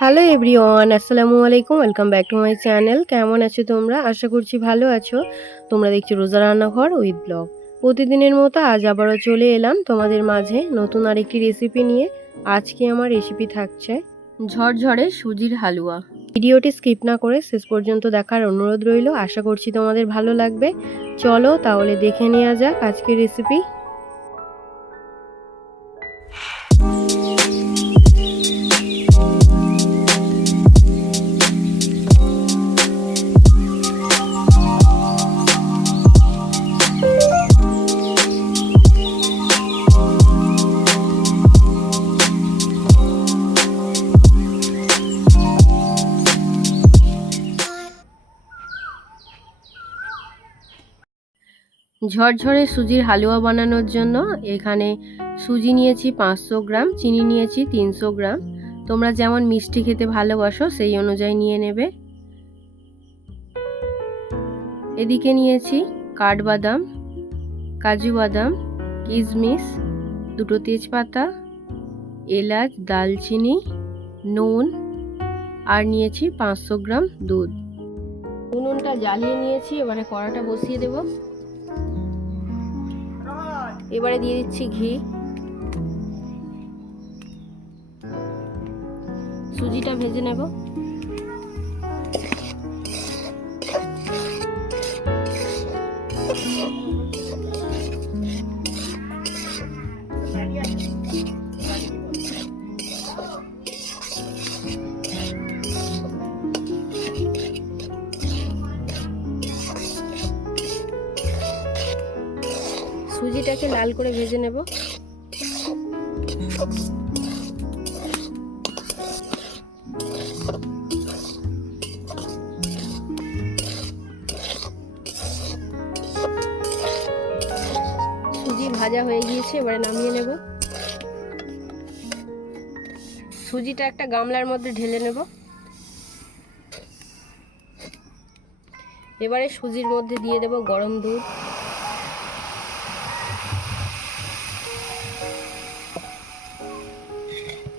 Hello everyone, আসসালামু আলাইকুম। Welcome back to my channel. কেমন আছো তোমরা? আশা করছি ভালো আছো। তোমরা দেখছো রোজা রান্নাঘর উইথ ব্লগ। প্রতিদিনের মতো আজ আবারও চলে এলাম তোমাদের মাঝে নতুন আরেকটি রেসিপি নিয়ে। আজকে আমার রেসিপি থাকছে ঝরঝরে সুজির হালুয়া। ভিডিওটি স্কিপ না করে শেষ পর্যন্ত দেখার অনুরোধ রইল। আশা করছি তোমাদের ভালো লাগবে। চলো তাহলে দেখে নেওয়া যাক আজকের রেসিপি। ঝরঝরে সুজির হালুয়া বানানোর জন্য এখানে সুজি নিয়েছি 500 গ্রাম, চিনি নিয়েছি 300 গ্রাম। তোমরা যেমন মিষ্টি খেতে ভালোবাসো সেই অনুযায়ী নিয়ে নেবে। এদিকে নিয়েছি কাঠবাদাম, কাজু বাদাম, কিশমিশ, দুটো তেজপাতা, এলাচ, দালচিনি, নুন আর নিয়েছি 500 গ্রাম দুধ। উনুনটা জ্বালিয়ে নিয়েছি, এবারে কড়াটা বসিয়ে দেব। এবারে দিয়ে দিচ্ছি ঘি। সুজিটা ভেজে নেব। সুজিটাকে লাল করে ভেজে নেব। সুজি ভাজা হয়ে গিয়েছে, এবারে নামিয়ে নেব। সুজিটা একটা গামলার মধ্যে ঢেলে নেব। এবারে সুজির মধ্যে দিয়ে দেব গরম দুধ।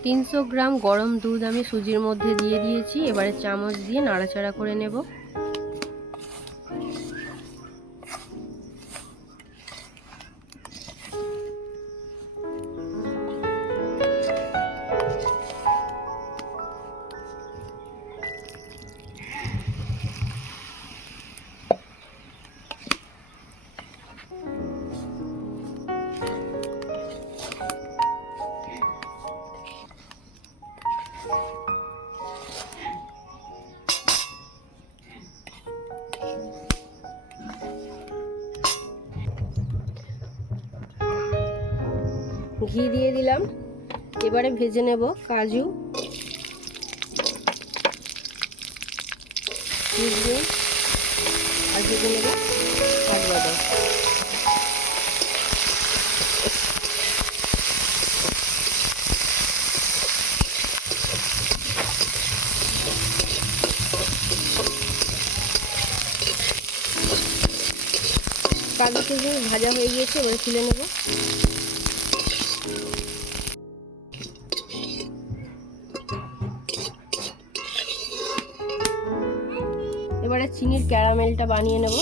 তিনশো গ্রাম গরম দুধ আমি সুজির মধ্যে দিয়ে দিয়েছি। এবারে চামচ দিয়ে নাড়াচাড়া করে নেব। ঘি দিয়ে দিলাম। এবারে ভেজে নেব কাজু, কিশমিশ আর ভেজে নেব কাঠবাদাম। কাজু কিশমিশ ভাজা হয়ে গিয়েছে, এবারে তুলে নেব। এবারে চিনির ক্যারামেলটা বানিয়ে নেব।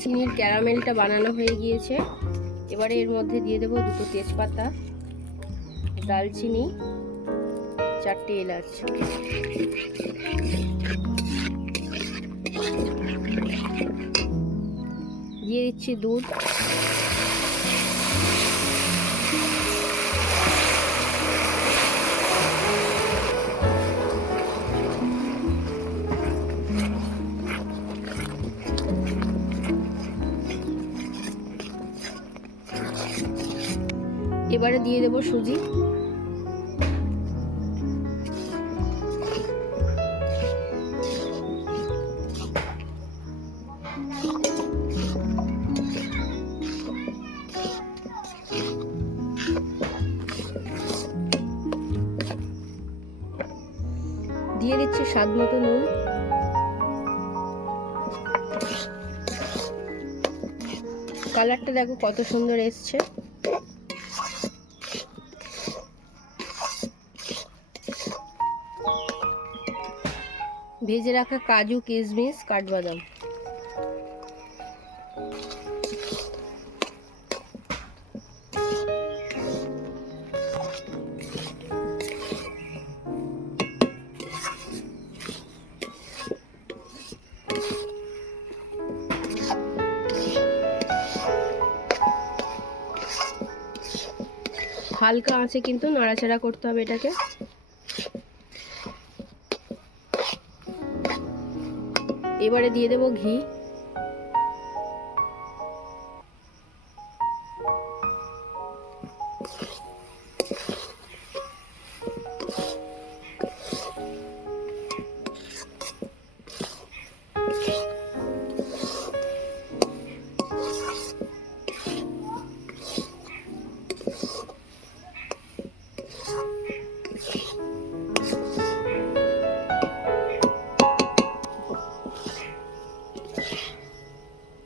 চিনির ক্যারামেলটা বানানো হয়ে গিয়েছে। এবারে এর মধ্যে দিয়ে দেব দুটো তেজপাতা, দালচিনি, 4টে এলাচ। দিয়ে দিচ্ছি দুধ। এবারে দিয়ে দেব সুজি। দিয়ে দিচ্ছি স্বাদ মতো নুন। কালারটা দেখো কত সুন্দর এসছে। ভেজে রাখা কাজু, কিশমিশ, কাঠবাদাম। হালকা আঁচে কিন্তু নাড়াচাড়া করতে হবে এটাকে। এবারে দিয়ে দেবো ঘি।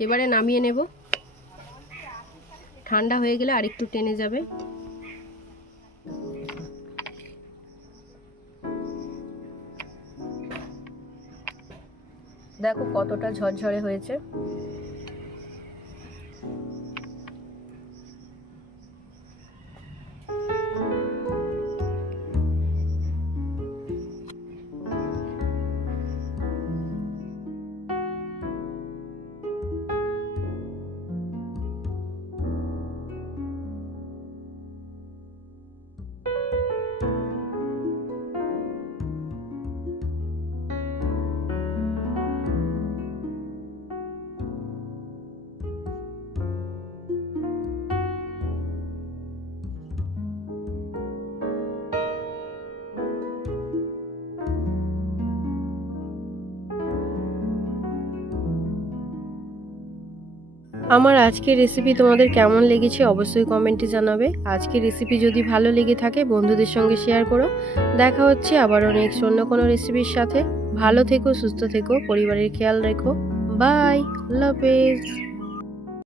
এবারে নামিয়ে নেব। ঠান্ডা হয়ে গেলে আরেকটু টেনে যাবে। দেখো কতটা ঝরঝরে হয়েছে। আমার আজকের রেসিপি তোমাদের কেমন লেগেছে অবশ্যই কমেন্টে জানাবে। আজকের রেসিপি যদি ভালো লেগে থাকে বন্ধুদের সঙ্গে শেয়ার করো। দেখা হচ্ছে আবারও নেক্সট অন্য কোনো রেসিপির সাথে। ভালো থেকো, সুস্থ থেকো, পরিবারের খেয়াল রেখো। বাই, আল্লাহ হাফেজ।